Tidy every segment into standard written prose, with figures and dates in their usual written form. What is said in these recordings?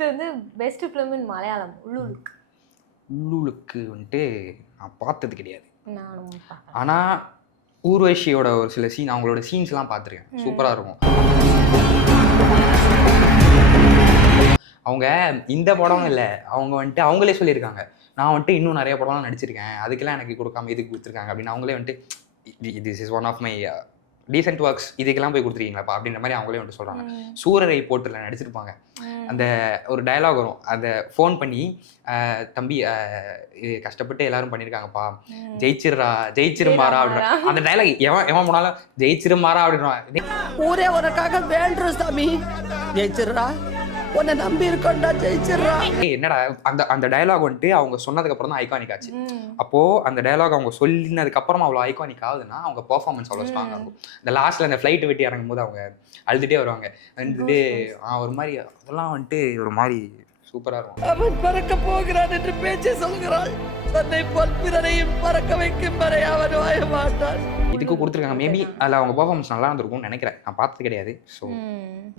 Next வந்து best film in Malayalam உள்ளுலுக்கு. உள்ளுலுக்கு வந்துட்டு நான் பார்த்தது கிடையாது. நானும் ஆனால் ஊர்வஷியோட ஒரு சில சீன், அவங்களோட சீன்ஸ்லாம் பார்த்துருக்கேன். சூப்பராக இருக்கும். அவங்க இந்த படம் இல்லை, அவங்க வந்துட்டு அவங்களே சொல்லியிருக்காங்க, நான் வந்துட்டு இன்னும் நிறைய படம்லாம் நடிச்சிருக்கேன், அதுக்கெல்லாம் எனக்கு கொடுக்காம இதுக்கு கொடுத்துருக்காங்க அப்படின்னு. அவங்களே வந்துட்டு this is one of my decent works, இதுக்கெல்லாம் போய் கொடுத்துருக்கீங்களாப்பா அப்படின்ற மாதிரி அவங்களே வந்துட்டு சொல்கிறாங்க. சூரரை போட்டில் நடிச்சிருப்பாங்க. அந்த ஒரு டயலாக் வரும், அதை ஃபோன் பண்ணி தம்பி கஷ்டப்பட்டு எல்லாரும் பண்ணியிருக்காங்கப்பா, ஜெயிச்சிருமாரா அப்படின்ற அந்த டைலாக் எவன் போனாலும் ஜெயிச்சிருமாரா அப்படின்ற ஊரே உனக்காக வேண்டுறோம் சாமி, ஜெயிச்சிருடா, உன்னை நம்பி இருக்கோம்டா, ஜெயிச்சிருடா. என்னடா அந்த டயலாக் வந்துட்டு அவங்க சொன்னதுக்கு அப்புறம் தான் ஐகானிக் ஆச்சு. அப்போ அந்த டயலாக் அவங்க சொல்லினதுக்கு அப்புறமா அவ்வளோ ஐகானிக் ஆகுதுன்னா அவங்க பெர்ஃபார்மன்ஸ் அவ்வளோ ஸ்ட்ராங் ஆகும். இந்த லாஸ்ட்ல அந்த ஃப்ளைட் வெட்டி இறங்கும் போது அவங்க அழுதுட்டே வருவாங்க, வந்துட்டு ஒரு மாதிரி அதெல்லாம் வந்துட்டு ஒரு மாதிரி சூப்பரா இருக்கும். அவன் பறக்க போகிறான் என்று பேச்சு சொல்கிறாள், தன்னை போல் பிறரையும் பறக்க வைக்கும் வரை அவன் வாய மாட்டான். இதுக்கு கொடுத்துருக்காங்க. மேபி அதில் அவங்க பெர்ஃபார்மன்ஸ் நல்லா இருந்திருக்கும்னு நினைக்கிறேன். நான் பார்த்தது கிடையாது. ஸோ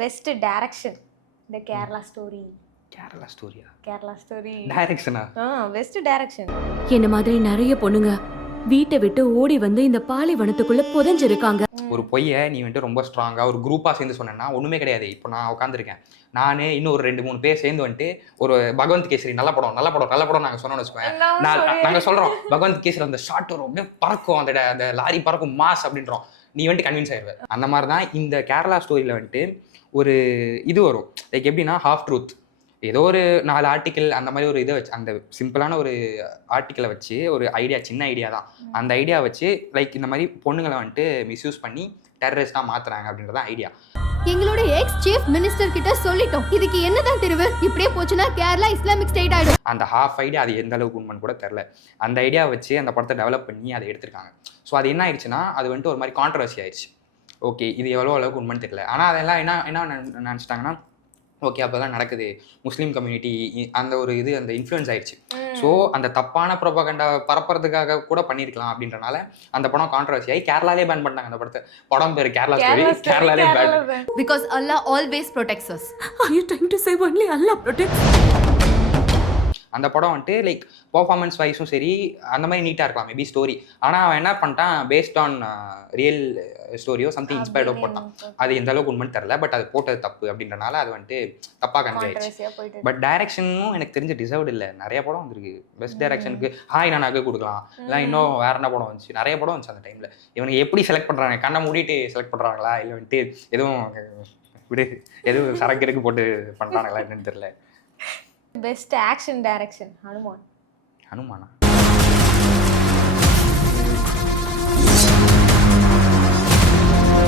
பெஸ்ட் டைரக்ஷன் இந்த கேரளா ஸ்டோரி. கேரளா ஸ்டோரியா? கேரளா ஸ்டோரி டைரக்ஷனா? Best direction. என்ன மாதிரி நிறைய பொண்ணுங்க வீட்டை விட்டு ஓடி வந்து இந்த பாலைவனத்துக்குள்ள புதைஞ்சிருக்காங்க. ஒரு பொய்யை நீ வந்துட்டு ரொம்ப ஸ்ட்ராங்கா ஒரு குரூப்பா சேர்ந்து சொன்னேன்னா ஒண்ணுமே கிடையாது. இப்போ நான் உட்காந்துருக்கேன், நான் இன்னும் ஒரு 2-3 பேர் சேர்ந்து வந்துட்டு ஒரு பகவந்த் கேசரி நல்ல படம் நாங்கள் சொன்னோம்னு வச்சுக்கோங்க. நாங்கள் சொல்றோம் பகவந்த் கேசரி அந்த ஷார்ட் வரும், அப்படியே பறக்கும், அந்த லாரி பறக்கும், மாஸ் அப்படின்றோம். நீ வந்துட்டு கன்வின்ஸ் ஆயிடுவேன். அந்த மாதிரி தான் இந்த கேரளா ஸ்டோரியில வந்துட்டு ஒரு இது வரும், லைக் எப்படின்னா ஹாஃப் ட்ரூத். ஏதோ ஒரு 4 ஆர்டிக்கல் அந்த மாதிரி ஒரு இதை வச்சு, அந்த சிம்பிளான ஒரு ஆர்டிக்கலை வச்சு ஒரு ஐடியா, சின்ன ஐடியா தான், அந்த ஐடியா வச்சு லைக் இந்த மாதிரி பொண்ணுங்களை வந்துட்டு மிஸ்யூஸ் பண்ணி டெரரிஸ்டாக மாற்றுறாங்க அப்படின்றதான் ஐடியா. எங்களோட எக்ஸ் சீஃப் மினிஸ்டர் கிட்ட சொல்லிட்டோம், இதுக்கு என்னதான் தெரிவு, இப்படியே போச்சுன்னா கேரளா இஸ்லாமிக் ஸ்டேட் ஆயிடும். அந்த ஹாஃப் ஐடியா அது எந்த அளவுக்கு உண்மைன்னு கூட தெரில. அந்த ஐடியா வச்சு அந்த படத்தை டெவலப் பண்ணி அதை எடுத்திருக்காங்க. ஸோ அது என்ன ஆயிடுச்சுன்னா அது வந்துட்டு ஒரு மாதிரி கான்ட்ரவர்சி ஆயிடுச்சு. ஓகே, இது எவ்வளோ அளவுக்கு உண்மைன்னு தெரியல. ஆனால் அதெல்லாம் என்ன நினச்சிட்டாங்கன்னா, ஓகே அப்போதான் நடக்குது, முஸ்லீம் கம்யூனிட்டி அந்த ஒரு இது அந்த இன்ஃப்ளூயன்ஸ் ஆயிடுச்சு. ஸோ அந்த தப்பான ப்ரொபகண்டா பரப்புறதுக்காக கூட பண்ணியிருக்கலாம் அப்படின்றனால அந்த படம் கான்ட்ரவர்சி ஆகி கேரளாலே பேன் பண்ணாங்க. அந்த படத்தை, படம் பேர் கேரளா ஸ்டோரி, கேரளாலே ban. Because Allah always protects us. Are you trying to say only Allah protects? அந்த படம் வந்துட்டு லைக் பர்ஃபார்மன்ஸ் வைஸும் சரி அந்த மாதிரி நீட்டாக இருக்கலாம் மேபி ஸ்டோரி. ஆனால் அவன் என்ன பண்ணிட்டான், பேஸ்ட் ஆன் ரியல் ஸ்டோரியோ சம்திங் இன்ஸ்பயர்டோ போட்டான். அது எந்த அளவுக்கு உண்மைன்னு தெரில, பட் அது போட்டது தப்பு அப்படின்றனால அது வந்துட்டு தப்பாக கன்வே ஆயிடுச்சு. பட் டைரக்ஷனும் எனக்கு தெரிஞ்ச டிசர்வ்டு இல்லை. நிறைய படம் வந்துருக்கு. பெஸ்ட் டைரக்ஷனுக்கு ஹாய் நானாக கொடுக்கலாம், இல்லை இன்னும் வேற என்ன படம் வந்துச்சு, நிறைய படம் வந்துச்சு அந்த டைமில். இவனுக்கு எப்படி செலக்ட் பண்ணுறாங்க, கண்ணை மூடிட்டு செலக்ட் பண்ணுறாங்களா, இல்லை வந்துட்டு எதுவும் சரக்கு போட்டு பண்ணுறாங்களா என்னன்னு தெரியல. பெஸ்ட் ஆக்ஷன் டைரக்ஷன் ஹனுமானா?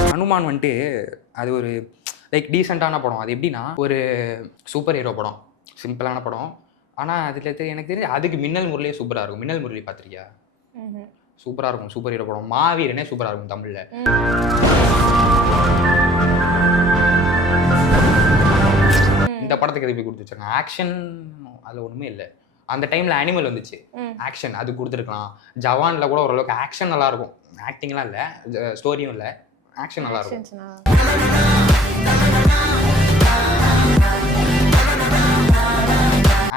ஹனுமான் வந்துட்டு அது ஒரு லைக் டீசெண்டான படம். அது எப்படின்னா ஒரு சூப்பர் ஹீரோ படம், சிம்பிளான படம். ஆனால் அதில் எனக்கு தெரிஞ்சு அதுக்கு மின்னல் முரளியே சூப்பராக இருக்கும். மின்னல் முரளி பார்த்துருக்கியா? சூப்பராக இருக்கும். சூப்பர் ஹீரோ படம். மாவீரனே சூப்பராக இருக்கும் தமிழில். இந்த படத்துக்கு எது போய் கொடுத்து வச்சிருக்காங்க. ஆக்ஷன் அதில் ஒன்றுமே இல்லை. அந்த டைமில் அனிமல் வந்துச்சு, ஆக்ஷன் அது கொடுத்துருக்கலாம். ஜவானில் கூட ஓரளவுக்கு ஆக்ஷன் நல்லா இருக்கும். ஆக்டிங்லாம் இல்லை, ஸ்டோரியும் இல்லை, ஆக்ஷன் நல்லா இருக்கும்.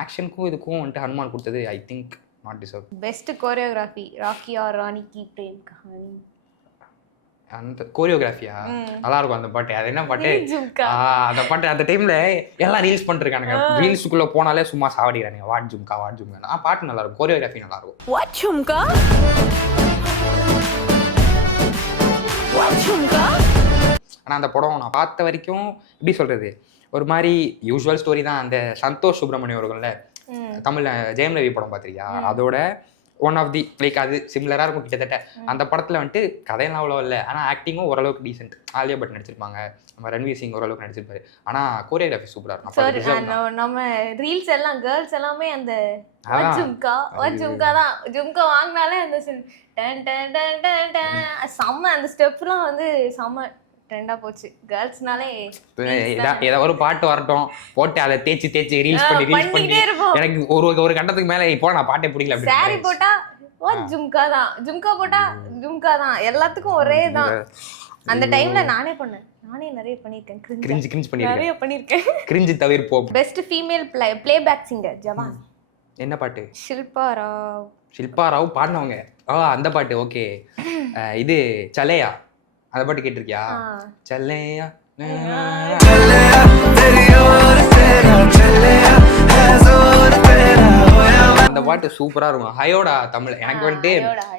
ஆக்ஷனுக்கும் இதுக்கும் வந்துட்டு ஹனுமான் கொடுத்தது I think not deserve. Best choreography Rocky Aur Rani Ki Prem Kahani. அந்த கோரியோகிராஃபியா நல்லா இருக்கும் அந்த பாட்டு. அது என்ன பாட்டு, அந்த பாட்டு அந்த டைம்ல எல்லாம் ரீல்ஸ் பண்ணிருக்கானுங்க. ரீல்ஸுக்குள்ள போனாலே சும்மா சாவடிக்கிறானுங்க, வாட் ஜும்கா வாட் ஜும்கா. பாட்டு நல்லா இருக்கும், கோரியோகிராஃபி நல்லா இருக்கும். What ஜும்கா? What ஜும்கா? ஆனால் அந்த படம் நான் பார்த்த வரைக்கும் எப்படி சொல்றது, ஒரு மாதிரி யூஸ்வல் ஸ்டோரி தான். அந்த சந்தோஷ் சுப்ரமணியம் அவர்கள்ல தமிழ்ல ஜெயம் ரவி படம் பார்த்திருக்கியா, அதோட ஒன் ஆஃப் தி லைக் அது சிமிலராக இருக்கும் கிட்டத்தட்ட. அந்த படத்தில் வந்துட்டு கதையெல்லாம் அவ்வளோ இல்லை, ஆனால் ஆக்டிங்கும் ஓரளவுக்கு டீசென்ட். ஆலியா பட் நடிச்சிருப்பாங்க, நம்ம ரன்வீர் சிங் ஓரளவுக்கு நடிச்சிருப்பாரு. ஆனால் கோரியோகிராஃபி சூப்பராக இருக்கும். நம்ம ரீல்ஸ் எல்லாம் கேர்ள்ஸ் எல்லாமே அந்த ஜும்கா தான், ஜும்கா வாங்கினாலே அந்த செம்ம, அந்த ஸ்டெப்லாம் வந்து செம்ம ட்ரெண்டா போச்சு. கேர்ள்ஸ்னாலே ஏதாவது ஒரு பாட்டு வரட்டும் போட்டு அதை தேய்ச்சி ரீல்ஸ் பண்ணி எனக்கு ஒரு கட்டத்துக்கு மேல இப்போ நான் பாட்டே பிடிக்கல. சாரி போட்டா ஜும்கா தான், ஜும்கா போட்டா ஜும்கா தான், எல்லாத்துக்கும் ஒரே தான். அந்த டைம்ல நானே நிறைய பண்ணிருக்கேன். கிரிஞ்சு நிறைய பண்ணிருக்கேன். பண்ணிருக்கேன். கிரிஞ்சு தவிர்ப்போம். Best female playback singer Jawan. என்ன பாட்டு? ஷில்பா ராவ். ஷில்பா ராவ் பாடினவங்க. அந்த பாட்டு ஓகே. இது சலையா, அந்த பாட்டு கேட்டிருக்கியா? சல்லையா அந்த பாட்டு சூப்பரா இருக்கும். ஹயோடா தமிழ் எனக்கு வந்துட்டு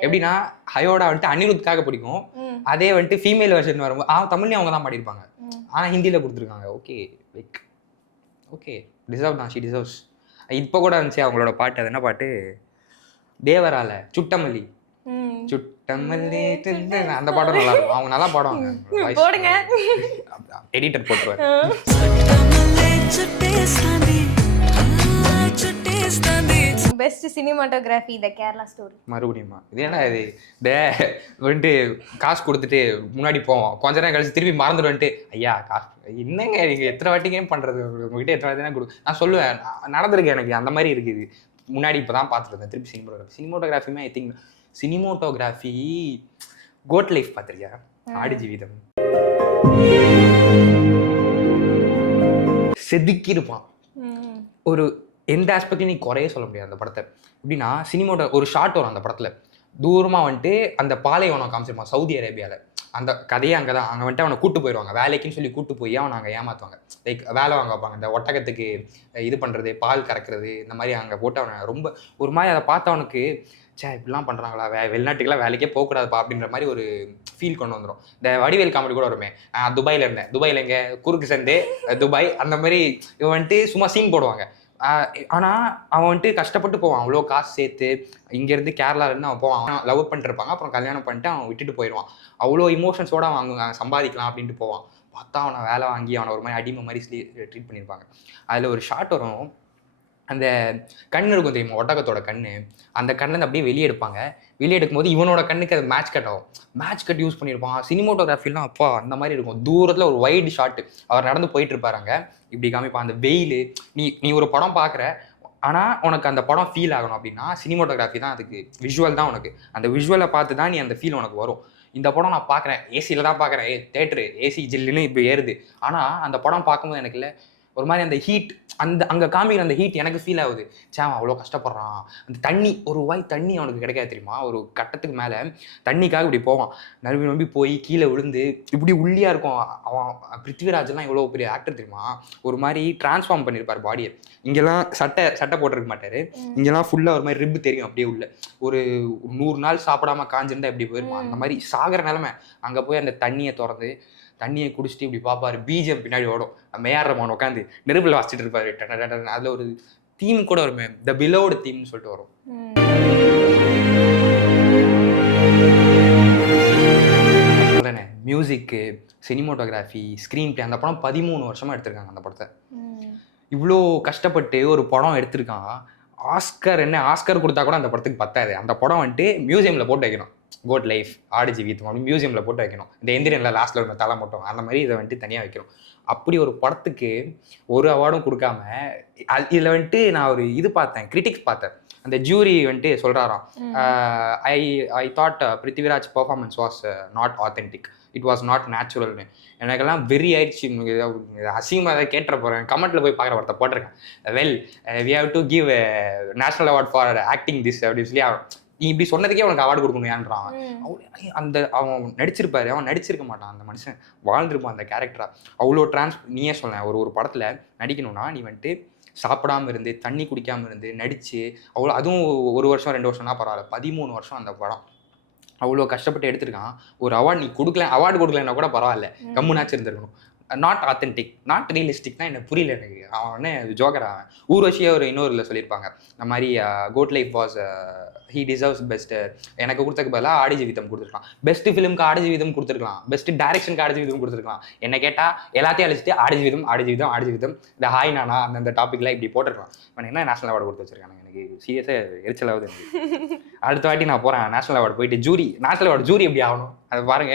எப்படின்னா, ஹயோடா வந்துட்டு அனிருத்காக பிடிக்கும். அதே வந்துட்டு ஃபீமேல் வெர்ஷன் வரும்போது தமிழ்லயும் அவங்க தான் பாடியிருப்பாங்க, ஆனா ஹிந்தியில கொடுத்துருக்காங்க. ஓகே லைக் ஓகே டிசர்வ் தான், ஷி டிசர்வ்ஸ். இப்போ கூட இருந்துச்சு அவங்களோட பாட்டு. அது என்ன பாட்டு? தேவரால சுட்டமல்லி. சுட்டமல்லி அந்த பாட்டும் நல்லா இருக்கும். அவங்க நல்லா பாடுவாங்க. போடுங்க, எடிட்டர் போட்டுருவாரு. பெஸ்ட் சினிமாட்டோகிராஃபி த கேரளா ஸ்டோரி. மறுபடியுமா? இது என்ன இது? வந்துட்டு காசு கொடுத்துட்டு முன்னாடி போவோம், கொஞ்ச நேரம் கழிச்சு திருப்பி மறந்துடுவேன்ட்டு, ஐயா காசு என்னங்க நீங்க எத்தனை வாட்டிக்கே பண்றது, உங்ககிட்ட எத்தனை வாட்டி தான் நான் சொல்லுவேன். நடந்திருக்கு எனக்கு அந்த மாதிரி இருக்குது. முன்னாடி இப்போதான் பார்த்துட்டு இருந்தேன் திருப்பி சினிமோட்டோகிராஃபியுமே. I think cinematography goat life பார்த்துருக்கியா? ஆடு ஜீவிதம் செதுக்கி இருப்பான். ஒரு எந்த ஆஸ்பெக்ட்லையும் நீ குறைய சொல்ல முடியாது அந்த படத்தை. எப்படின்னா சினிமோட ஒரு ஷார்ட் வரும் அந்த படத்தில், தூரமாக வந்துட்டு அந்த பாலைவனம் காமிச்சிருப்பான் சவுதி அரேபியாவில். அந்த கதையே அங்கே தான். அங்கே வந்துட்டு அவனை கூட்டு போயிடுவாங்க, வேலைக்குன்னு சொல்லி கூட்டு போய் அவனை அங்கே ஏமாற்றுவாங்க. லைக் வேலை வாங்க வைப்பாங்க, இந்த ஒட்டகத்துக்கு இது பண்ணுறது, பால் கறக்கிறது, இந்த மாதிரி அங்கே போட்டு அவனை ரொம்ப ஒரு மாதிரி அதை பார்த்து அவனுக்கு இப்படிலாம் பண்ணுறாங்களா, வெளிநாட்டுக்கெல்லாம் வேலைக்கே போகக்கூடாதுப்பா அப்படின்ற மாதிரி ஒரு ஃபீல் கொண்டு வந்துடும். இந்த வடிவேல் காமெடி கூட வருமே, துபாயில் இருந்தேன், துபாயில் எங்கே குறுக்கு சந்து துபாய், அந்த மாதிரி இவன் வந்துட்டு சும்மா சீன் போடுவாங்க. ஆனால் அவன் வந்துட்டு கஷ்டப்பட்டு போவான், அவ்வளோ காசு சேர்த்து இங்கேருந்து கேரளாலேருந்து அவன் போவான். அவன் லவ் பண்ணிட்டு இருப்பாங்க, அப்புறம் கல்யாணம் பண்ணிட்டு அவன் விட்டுட்டு போயிடுவான். அவ்வளோ இமோஷன்ஸோடு அவன் அங்கே சம்பாதிக்கலாம் அப்படின்ட்டு போவான். பார்த்தா அவனை வேலை வாங்கி அவனை ஒரு மாதிரி அடிமை மாதிரி ட்ரீட் பண்ணியிருப்பாங்க. அதில் ஒரு ஷார்ட் வரும், அந்த கண் இருக்கும் தெரியுமா, ஒட்டகத்தோட கண்ணு, அந்த கண்ணில் அப்படியே வெளியே எடுப்பாங்க. வெளியே எடுக்கும்போது இவனோட கண்ணுக்கு அது மேட்ச் கட் ஆகும். மேட்ச் கட் யூஸ் பண்ணியிருப்பான். சினிமோட்டோகிராஃபிலாம் அப்பா அந்த மாதிரி இருக்கும். தூரத்தில் ஒரு வைடு ஷாட்டு, அவர் நடந்து போயிட்டு இருப்பாருங்க, இப்படி காமிப்பான் அந்த வெயில். நீ ஒரு படம் பார்க்குற, ஆனால் உனக்கு அந்த படம் ஃபீல் ஆகணும் அப்படின்னா சினிமோட்டோகிராஃபி தான் அதுக்கு, விஷுவல் தான் உனக்கு. அந்த விஷுவலை பார்த்து தான் நீ அந்த ஃபீல் உனக்கு வரும். இந்த படம் நான் பார்க்குறேன், ஏசியில் தான் பார்க்குறேன், தேட்டரு ஏசி ஜில்லுன்னு இப்போ ஏறுது, ஆனால் அந்த படம் பார்க்கும்போது எனக்கு இல்லை ஒரு மாதிரி அந்த ஹீட், அந்த அங்கே காமிக்கிற அந்த ஹீட் எனக்கு ஃபீல் ஆகுது. அவ்வளோ கஷ்டப்படுறான். அந்த தண்ணி, ஒரு வாய் தண்ணி அவனுக்கு கிடைக்காது தெரியுமா, ஒரு கட்டத்துக்கு மேலே தண்ணிக்காக இப்படி போவான், நம்பி போய் கீழே விழுந்து இப்படி உள்ளியாக இருக்கும். அவன் பிருத்திவிராஜெல்லாம் எவ்வளோ பெரிய ஆக்டர் தெரியுமா, ஒரு மாதிரி டிரான்ஸ்ஃபார்ம் பண்ணியிருப்பார் பாடியை. இங்கெல்லாம் சட்டை போட்டிருக்க மாட்டார், இங்கெல்லாம் ஃபுல்லாக ஒரு மாதிரி ரிப்பு தெரியும் அப்படியே உள்ள. ஒரு 100 நாள் சாப்பிடாம காஞ்சிருந்தா எப்படி போயிருமா, அந்த மாதிரி சாகிற நிலைமை. அங்கே போய் அந்த தண்ணியை திறந்து தண்ணியை குடிச்சிட்டு இப்படி பார்ப்பாரு, பிஜிஎம் பின்னாடி ஓடும், மேயார் ரஹ்மான் உட்காந்து நெருப்பில் வாசிச்சுட்டு இருப்பாரு. அதில் ஒரு தீம் கூட வருமே, த பிலோவ்டு தீம்னு சொல்லிட்டு வரும். சொல்றேனே, மியூசிக்கு, சினிமோட்டோகிராஃபி, ஸ்க்ரீன் பிளே. அந்த படம் 13 வருஷமா எடுத்திருக்காங்க அந்த படத்தை. இவ்வளோ கஷ்டப்பட்டு ஒரு படம் எடுத்திருக்கான். ஆஸ்கர் கொடுத்தா கூட அந்த படத்துக்கு பத்தாது. அந்த படம் வந்துட்டு மியூசியமில் போட்டு வைக்கணும். கோட் லைஃப், ஆடு ஜீவிதம் அப்படின்னு மியூசியமில் போட்டு வைக்கணும். இந்த எந்திரனில் லாஸ்ட்டில் ஒரு தலை மட்டும் அந்த மாதிரி இதை வந்துட்டு தனியாக வைக்கணும். அப்படி ஒரு படத்துக்கு ஒரு அவார்டும் கொடுக்காம, இதில் வந்துட்டு நான் ஒரு இது பார்த்தேன், கிரிட்டிக்ஸ் பார்த்தேன். அந்த ஜூரி வந்துட்டு சொல்கிறாராம், I thought Prithviraj performance was not authentic, it was not நேச்சுரல்னு. எனக்கெல்லாம் வெறி ஆயிடுச்சு. அசிங்கமாக அதை கேட்டுற போகிறேன், கமெண்ட்டில் போய் பார்க்குற ஒருத்த போட்டிருக்கேன், well we have to give national award for acting this அப்படின்னு சொல்லி நீ இப்படி சொன்னதுக்கே அவனுக்கு அவார்டு கொடுக்கணும்ன்றான். அவன் நடிச்சிருப்பாரு, அவன் நடிச்சிருக்க மாட்டான், அந்த மனுஷன் வாழ்ந்துருப்பான் அந்த கேரக்டரா. அவ்வளோ நீயே சொன்ன ஒரு படத்தில் நடிக்கணும்னா நீ வந்துட்டு சாப்பிடாம இருந்து, தண்ணி குடிக்காமல் இருந்து நடித்து, அவ்வளோ, அதுவும் 1 வருஷம் 2 வருஷம்னா பரவாயில்ல, 13 வருஷம் அந்த படம் அவ்வளோ கஷ்டப்பட்டு எடுத்திருக்கான். ஒரு அவார்டு நீ அவார்டு கொடுக்கலன்னா கூட பரவாயில்ல, கம்முனாச்சும் இருந்திருக்கணும். நாட் ஆத்தென்டிக், நாட் ரியலிஸ்டிக் தான் எனக்கு புரியல. எனக்கு அவனே ஜோக்கர். அவன் ஊர்வசியாக ஒரு இன்னொருல சொல்லியிருப்பாங்க இந்த மாதிரி, goat life was he deserves best. எனக்கு கொடுத்ததுக்கு பதிலாக ஆடு ஜீவிதம் கொடுத்துருக்கலாம். பெஸ்ட் ஃபிலிம்க்கு ஆடு ஜீவிதம் கொடுத்துருக்கலாம், பெஸ்ட் டைரக்ஷனுக்கு ஆடு ஜீவிதம் கொடுத்துருக்கலாம். என்ன கேட்டால் எல்லாத்தையும் அழிச்சிட்டு ஆடு ஜீவிதம் இந்த ஹாய் நானா அந்த டாப்பிக்லாம் இப்படி போட்டுருக்கலாம். நான் என்ன நேஷனல் அவார்டு கொடுத்து வச்சிருக்காங்க, எனக்கு சீரியஸாக எரிச்சலாகுது. அடுத்த வாட்டி நான் போகிறேன் நேஷனல் அவார்டு போயிட்டு நேஷனல் அவார்டு ஜூரி எப்படி ஆகணும் அது பாருங்க,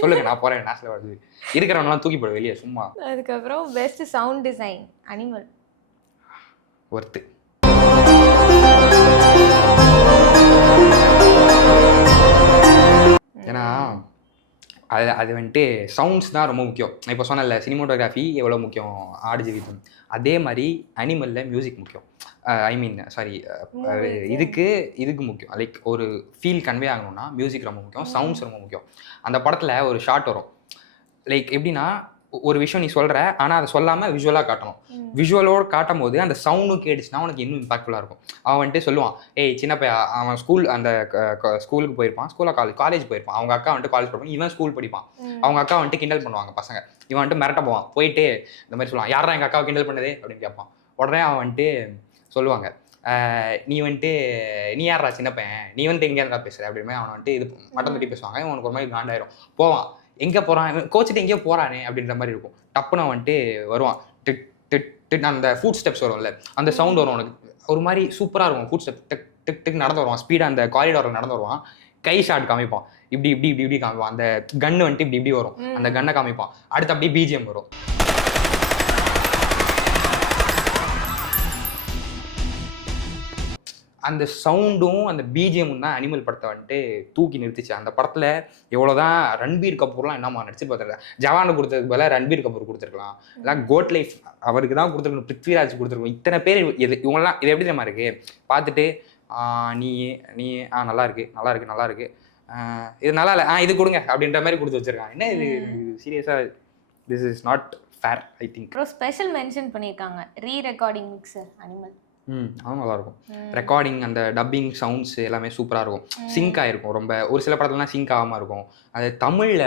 சொல்லுங்க, நான் போகிறேன் நேஷனல் அவார்டு ஜூரி. இருக்கிறவங்களாம் தூக்கி போட வெளியே சும்மா. அதுக்கப்புறம் best sound design animal worth. ஏன்னா அது வந்துட்டு சவுண்ட்ஸ் தான் ரொம்ப முக்கியம். இப்போ சொன்னல சினிமோட்டோகிராஃபி எவ்வளோ முக்கியம் ஆடு ஜீவிதம், அதே மாதிரி அனிமலில் மியூசிக் முக்கியம். ஐ மீன் சாரி இதுக்கு முக்கியம். லைக் ஒரு ஃபீல் கன்வே ஆகணும்னா மியூசிக் ரொம்ப முக்கியம், சவுண்ட்ஸ் ரொம்ப முக்கியம். அந்த படத்தில் ஒரு ஷாட் வரும், லைக் எப்படின்னா ஒரு விஷயம் நீ சொல்கிற ஆனால் அதை சொல்லாமல் விஷுவலாக காட்டணும். விஷுவலோடு காட்டும் போது அந்த சவுண்டும் கேட்டுச்சுன்னா உனக்கு இன்னும் இம்பாக்ட்ஃபுல்லாக இருக்கும். அவன் வந்துட்டு சொல்லுவான், ஏய் சின்ன பையன், அவன் ஸ்கூலுக்கு போயிருப்பான், காலேஜ் போயிருப்பான். அவங்க அக்கா வந்துட்டு காலேஜ் படிப்பான், இவன் ஸ்கூல் படிப்பான். அவங்க அக்கா வந்துட்டு கிண்டல் பண்ணுவாங்க பசங்க, இவன் வந்துட்டு மிரட்ட போவான். போயிட்டு இந்த மாதிரி சொல்லுவான், யாரா எங்கள் அக்காவை கிண்டல் பண்ணதே அப்படின்னு கேட்பான். உடனே அவன் வந்துட்டு சொல்லுவாங்க, நீ வந்துட்டு நீ யாரா சின்ன பையன், நீ வந்துட்டு எங்கேயா பேசுகிற அப்படின்னு அவனை வந்துட்டு இது மட்டம் தட்டி பேசுவாங்க. இவனுக்கு ஒரு மாதிரி காண்டாயிரும், போவான். எங்கே போகிறான் கோச்சிட்டு எங்கேயோ போகிறானே அப்படின்ற மாதிரி இருக்கும். டப்புன்னு வந்துட்டு வருவான், டிக் டிக் டிக் அந்த ஃபுட் ஸ்டெப்ஸ் வரும்ல, அந்த சவுண்ட் வரும். உனக்கு ஒரு மாதிரி சூப்பராக இருக்கும். Foot step tick tick tick நடந்து வருவான், ஸ்பீடாக அந்த காரிடாரில் நடந்து வருவான். கை ஷாட் காமிப்பான், இப்படி காமிப்பான். அந்த கன்று வந்துட்டு இப்படி வரும், அந்த கன்னை காமிப்பான். அடுத்து அப்படியே பிஜிஎம் வரும். அந்த சவுண்டும் அந்த பிஜிஎம்மும் தான் அனிமல் படத்தை வந்துட்டு தூக்கி நிறுத்திச்சு. அந்த படத்தில் எவ்வளோதான் ரன்பீர் கபூர்லாம் என்னம்மா நடிச்சு பார்த்துருக்கேன். ஜவானுக்கு கொடுத்ததுக்கு பதிலாக ரன்பீர் கபூர் கொடுத்துருக்கலாம், இல்லை கோட் லைஃப் அவருக்கு தான் கொடுத்துருக்கணும், பிருத்விராஜ் கொடுத்துருக்கணும். இத்தனை பேர் இவங்கெல்லாம் இது எப்படி தெரியுமா இருக்குது பார்த்துட்டு, நீ நல்லா இருக்கு இது நல்லா இல்லை, இது கொடுங்க அப்படின்ற மாதிரி கொடுத்து வச்சிருக்காங்க. என்ன இது சீரியஸாக, this is not fair I think. அப்புறம் ஸ்பெஷல் மென்ஷன் பண்ணியிருக்காங்க ரெக்கார்டிங் மிக்சர் அனிமல். அதுவும் நல்லாயிருக்கும். ரெக்கார்டிங், அந்த டப்பிங் சவுண்ட்ஸ் எல்லாமே சூப்பராக இருக்கும், சிங்க் ஆகிருக்கும். ரொம்ப ஒரு சில படத்துலலாம் சிங்க் ஆகாமல் இருக்கும். அது தமிழில்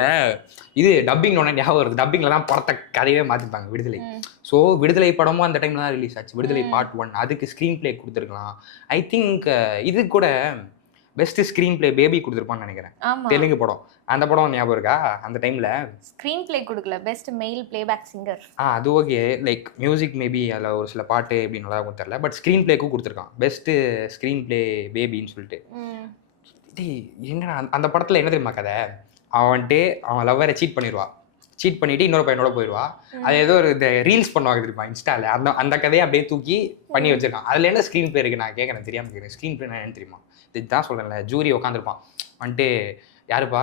இது டப்பிங் ஒன்று ஞாபகம் வருது, டப்பிங்கில் தான் படத்தை கதையவே மாற்றிருப்பாங்க விடுதலை. ஸோ விடுதலை படமும் அந்த டைமில் தான் ரிலீஸ் ஆச்சு, விடுதலை பார்ட் 1. அதுக்கு ஸ்க்ரீன் பிளே கொடுத்துருக்கலாம். ஐ திங்க் இது கூட பெஸ்ட் ஸ்க்ரீன் பிளே பேபி கொடுத்துருப்பான்னு நினைக்கிறேன், தெலுங்கு படம். அந்த படம் ஞாபகம் இருக்கா? அந்த டைமில் ஸ்க்ரீன் பிளே கொடுக்கல, பெஸ்ட் மெயில் பிளேபேக் சிங்கர். அது ஓகே, லைக் மியூசிக் மேபி அதில் ஒரு சில பாட்டு எப்படி நல்லா இருக்கும் தெரியல, பட் ஸ்க்ரீன் பிளேக்கும் கொடுத்துருக்கான் பெஸ்ட்டு ஸ்க்ரீன் பிளே பேபின்னு சொல்லிட்டு. என்னடா அந்த படத்தில் என்ன தெரியுமா கதை, அவன் லவ்வரை சீட் பண்ணிவிட்டு இன்னொரு பையனோட போயிடுவா. அது ஏதோ ஒரு இந்த ரீல்ஸ் பண்ணுவாங்க தெரியுமா இன்ஸ்டாவில், அந்த கதையை அப்படியே தூக்கி பண்ணி வச்சிருக்கான். அதில் என்ன ஸ்க்ரீன் பிளே இருக்குது நான் கேட்குறேன், தெரியாமல் கேட்குறேன். ஸ்க்ரீன் பிளே என்னன்னு தெரியுமா? இதுதான் சொல்கிறேன்ல, ஜூரி உட்காந்துருப்பான் வந்துட்டு, யாருப்பா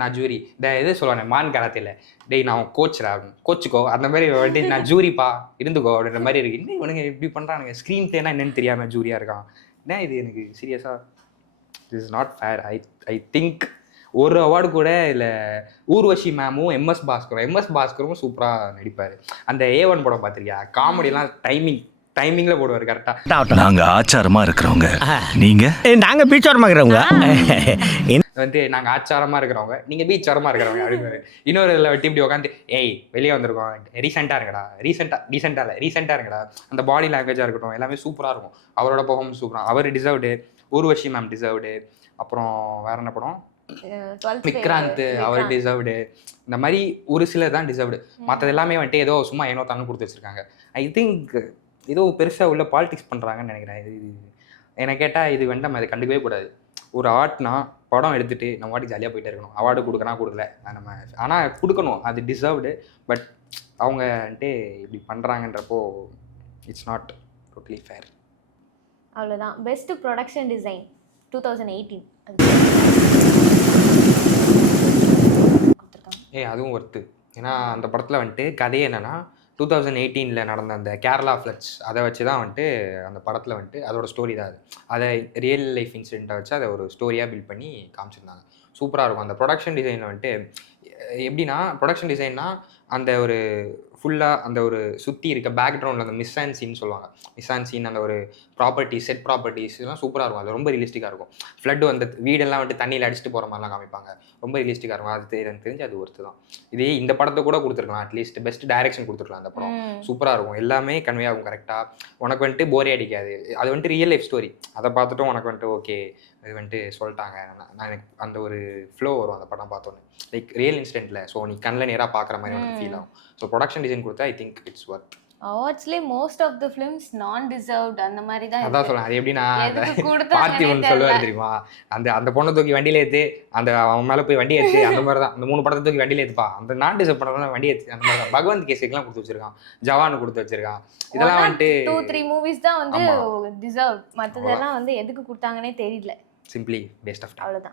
நான் ஜூரி, இந்த இது சொல்லுவானே மான் கராத்தையில், டேய் நான் கோச்சரா கோச்சுக்கோ, அந்த மாதிரி வந்துட்டு நான் ஜூரிப்பா இருந்துக்கோ அப்படின்ற மாதிரி இருக்குது. இன்னும் இவனுங்க இப்படி பண்ணுறானுங்க, ஸ்க்ரீன் பிளேனா என்னன்னு தெரியாமல் ஜூரியாக இருக்கான். என்ன இது எனக்கு சீரியஸாக this is not fair. I think ஒரு அவார்டு கூட இல்லை. ஊர்வஷி மேமும் எம்எஸ் பாஸ்கரும் சூப்பராக நடிப்பார். அந்த A1 படம் பார்த்துருக்கியா? காமெடியெல்லாம் டைமிங்ல போடுவார் கரெக்டா. நாங்க ஆச்சாரமா இருக்கிறவங்க, நீங்க நாங்க பீச்சாரமா இருக்கிறவங்க, வந்து நாங்க ஆச்சாரமா இருக்கிறவங்க, நீங்க பீச்சாரமா இருக்கிறவங்க அப்படின்னு. இன்னொரு இதில் வெட்டி இப்படி உட்காந்து, ஏய் வெளியே வந்திருக்கோம், ரீசெண்டா இருங்கடா. அந்த பாடி லாங்குவேஜா இருக்கட்டும் எல்லாமே சூப்பரா இருக்கும். அவரோட பெர்ஃபார்மன்ஸ் சூப்பரா, அவர் டிசர்வ்டு. Urvashi ma'am deserved. அப்புறம் வேற என்ன படம், விக்ராந்த் அவர் டிசர்வ்டு. இந்த மாதிரி ஒரு சிலர் தான் டிசர்வ்டு, மற்றது எல்லாமே வந்துட்டு ஏதோ சும்மா ஏனோ தானே கொடுத்து வச்சிருக்காங்க. ஐ திங்க் ஏதோ பெருசாக உள்ள பாலிடிக்ஸ் பண்ணுறாங்கன்னு நினைக்கிறேன். இது எனக்கு கேட்டால் இது வந்து நம்ம அதை கண்டுக்கவே கூடாது. ஒரு ஆர்ட்னா படம் எடுத்துகிட்டு நம்ம வாட்டி ஜாலியாக போயிட்டே இருக்கணும். அவார்டு கொடுக்கல நம்ம, ஆனால் கொடுக்கணும், அது டிசர்வ்டு. பட் அவங்க வந்துட்டு இப்படி பண்ணுறாங்கன்றப்போ இட்ஸ் நாட் டோட்டலி ஃபேர். அவ்வளோதான். பெஸ்ட் ப்ரொடக்ஷன் டிசைன் 2018 அதுவும் ஒர்த்து. ஏன்னா அந்த படத்தில் வந்துட்டு கதையே என்னென்னா 2018 நடந்த அந்த கேரளா ஃப்ளட்ஸ் அதை வச்சு தான் வந்துட்டு அந்த படத்தில் வந்துட்டு அதோட ஸ்டோரி தான் அது. அதை ரியல் லைஃப் இன்சிடெண்ட்டை வச்சு அதை ஒரு ஸ்டோரியாக பில்ட் பண்ணி காமிச்சிருந்தாங்க. சூப்பராக இருக்கும். அந்த ப்ரொடக்ஷன் டிசைனில் வந்துட்டு எப்படின்னா, ப்ரொடக்ஷன் டிசைன்னா அந்த ஒரு ஃபுல்லாக அந்த ஒரு சுற்றி இருக்க பேக்ரவுண்டில் அந்த மிஸ் அண்ட் சீன் சொல்லுவாங்க. மிஸ் அண்ட் சீன், அந்த ஒரு ப்ராப்பர்ட்டிஸ், செட் ப்ராப்பர்ட்டிஸ் எல்லாம் சூப்பராக இருக்கும். அது ரொம்ப ரியலிஸ்டிக்காக இருக்கும். ஃப்ளட்டு அந்த வீடெல்லாம் வந்துட்டு தண்ணியில் அடிச்சுட்டு போகிற மாதிரிலாம் காமிப்பாங்க. ரொம்ப ரியலிஸ்டிக்காக இருக்கும். அது எனக்கு தெரிஞ்சு அது ஒர்த்து தான். இதே இந்த படத்தை கூட கொடுத்துருக்கலாம், அட்லீஸ்ட் பெஸ்ட் டைரக்ஷன் கொடுத்துருக்கலாம். அந்த படம் சூப்பராக இருக்கும், எல்லாமே கன்வே ஆகும் கரெக்டாக. உனக்கு வந்துட்டு போரே அடிக்காது. அது வந்துட்டு ரியல் லைஃப் ஸ்டோரி. அதை பார்த்துட்டும் உனக்கு வந்துட்டு ஓகே இது வந்துட்டு சொல்லிட்டாங்க, நான் எனக்கு அந்த ஒரு ஃப்ளோ வரும் அந்த படம் பார்த்தோன்னே, லைக் ரியல் இன்சிடென்ட்டில். ஸோ நீ கண்ணில் நேராக பார்க்குற மாதிரி உனக்கு ஃபீல் ஆகும். ஸோ ப்ரொடக்ஷன் டிசைன் கொடுத்தா ஐ திங்க் இட்ஸ் ஒர்த். அவார்ட்ஸ்லேயே மோஸ்ட் ஆஃப் த ஃபிலிம்ஸ் நான் டிசர்வ்ட் அந்த மாதிரி தான். அதான் சொல்லுவேன். அது எப்படின்னா பார்த்திபன் சொல்லுவார் தெரியுமா, அந்த பொண்ணை தூக்கி வண்டியில் ஏற்று, அந்த அவன் மேலே போய் வண்டி ஏற்று, அந்த மாதிரி தான். அந்த 3 படத்தை தூக்கி வண்டியில் ஏற்றுப்பா, அந்த நான் டிசர்வ் பண்ணுறதுலாம் வண்டி ஏற்று, அந்த மாதிரி தான். பகவந்த் கேசரிக்கெலாம் கொடுத்து வச்சிருக்கான், ஜவானு கொடுத்து வச்சிருக்கான். இதெல்லாம் வந்துட்டு 2-3 மூவிஸ் தான் வந்து டிசர்வ். மற்றதெல்லாம் வந்து எதுக்கு கொடுத்தாங்கன்னே தெரியல. Simply waste of time. அவ்வளோதான்.